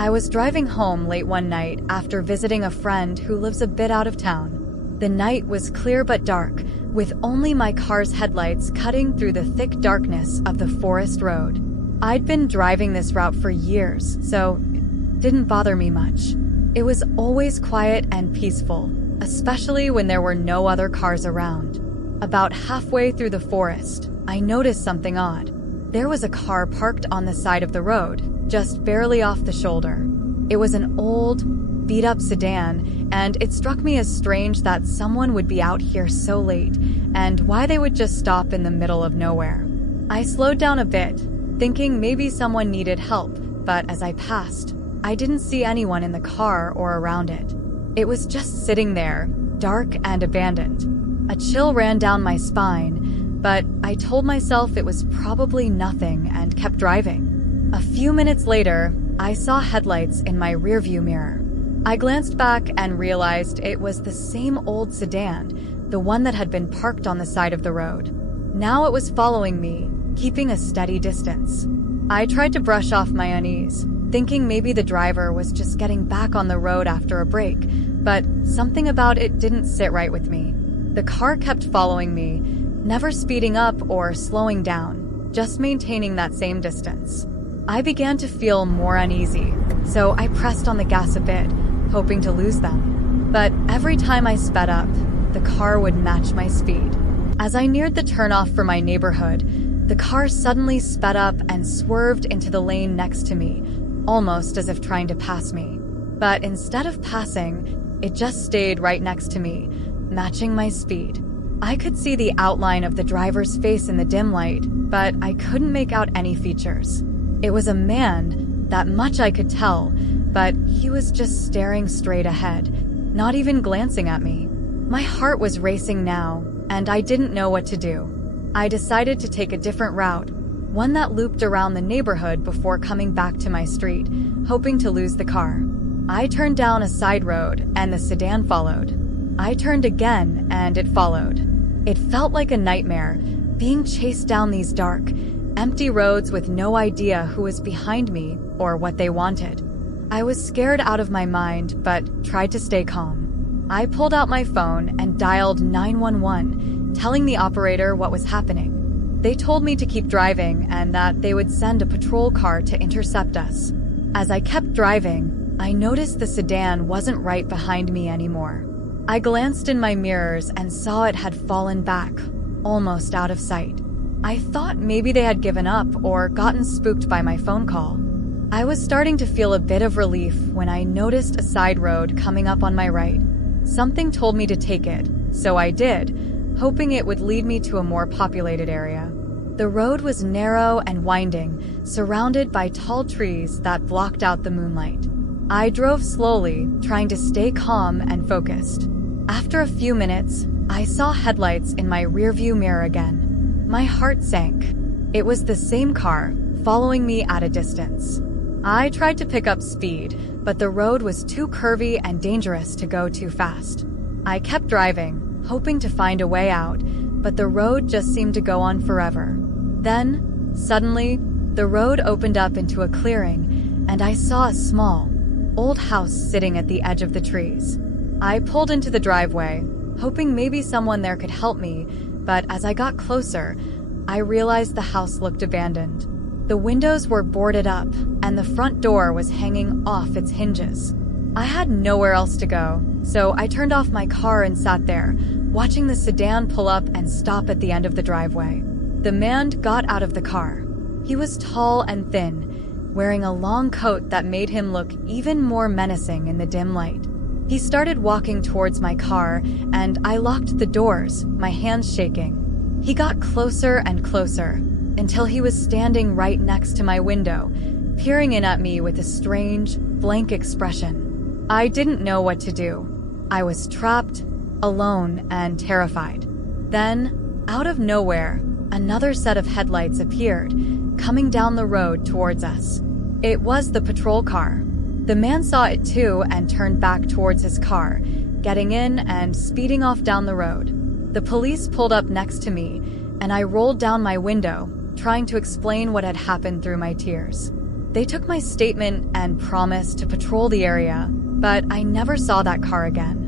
I was driving home late one night after visiting a friend who lives a bit out of town. The night was clear but dark, with only my car's headlights cutting through the thick darkness of the forest road. I'd been driving this route for years, so it didn't bother me much. It was always quiet and peaceful, especially when there were no other cars around. About halfway through the forest, I noticed something odd. There was a car parked on the side of the road, just barely off the shoulder. It was an old, beat-up sedan, and it struck me as strange that someone would be out here so late, and why they would just stop in the middle of nowhere. I slowed down a bit, thinking maybe someone needed help, but as I passed, I didn't see anyone in the car or around it. It was just sitting there, dark and abandoned. A chill ran down my spine, but I told myself it was probably nothing and kept driving. A few minutes later, I saw headlights in my rearview mirror. I glanced back and realized it was the same old sedan, the one that had been parked on the side of the road. Now it was following me, keeping a steady distance. I tried to brush off my unease, thinking maybe the driver was just getting back on the road after a break, but something about it didn't sit right with me. The car kept following me, never speeding up or slowing down, just maintaining that same distance. I began to feel more uneasy, so I pressed on the gas a bit, hoping to lose them. But every time I sped up, the car would match my speed. As I neared the turnoff for my neighborhood, the car suddenly sped up and swerved into the lane next to me, almost as if trying to pass me. But instead of passing, it just stayed right next to me, matching my speed. I could see the outline of the driver's face in the dim light, but I couldn't make out any features. It was a man, that much I could tell, but he was just staring straight ahead, not even glancing at me. My heart was racing now, and I didn't know what to do. I decided to take a different route, one that looped around the neighborhood before coming back to my street, hoping to lose the car. I turned down a side road, and the sedan followed. I turned again, and it followed. It felt like a nightmare, being chased down these dark, empty roads with no idea who was behind me or what they wanted. I was scared out of my mind, but tried to stay calm. I pulled out my phone and dialed 911, telling the operator what was happening. They told me to keep driving and that they would send a patrol car to intercept us. As I kept driving, I noticed the sedan wasn't right behind me anymore. I glanced in my mirrors and saw it had fallen back, almost out of sight. I thought maybe they had given up or gotten spooked by my phone call. I was starting to feel a bit of relief when I noticed a side road coming up on my right. Something told me to take it, so I did, hoping it would lead me to a more populated area. The road was narrow and winding, surrounded by tall trees that blocked out the moonlight. I drove slowly, trying to stay calm and focused. After a few minutes, I saw headlights in my rearview mirror again. My heart sank. It was the same car, following me at a distance. I tried to pick up speed, but the road was too curvy and dangerous to go too fast. I kept driving, hoping to find a way out, but the road just seemed to go on forever. Then, suddenly, the road opened up into a clearing, and I saw a small, old house sitting at the edge of the trees. I pulled into the driveway, hoping maybe someone there could help me, but as I got closer, I realized the house looked abandoned. The windows were boarded up, and the front door was hanging off its hinges. I had nowhere else to go, so I turned off my car and sat there, watching the sedan pull up and stop at the end of the driveway. The man got out of the car. He was tall and thin, wearing a long coat that made him look even more menacing in the dim light. He started walking towards my car, and I locked the doors, my hands shaking. He got closer and closer, until he was standing right next to my window, peering in at me with a strange, blank expression. I didn't know what to do. I was trapped, alone, and terrified. Then, out of nowhere, another set of headlights appeared, coming down the road towards us. It was the patrol car. The man saw it too and turned back towards his car, getting in and speeding off down the road. The police pulled up next to me, and I rolled down my window, trying to explain what had happened through my tears. They took my statement and promise to patrol the area, but I never saw that car again.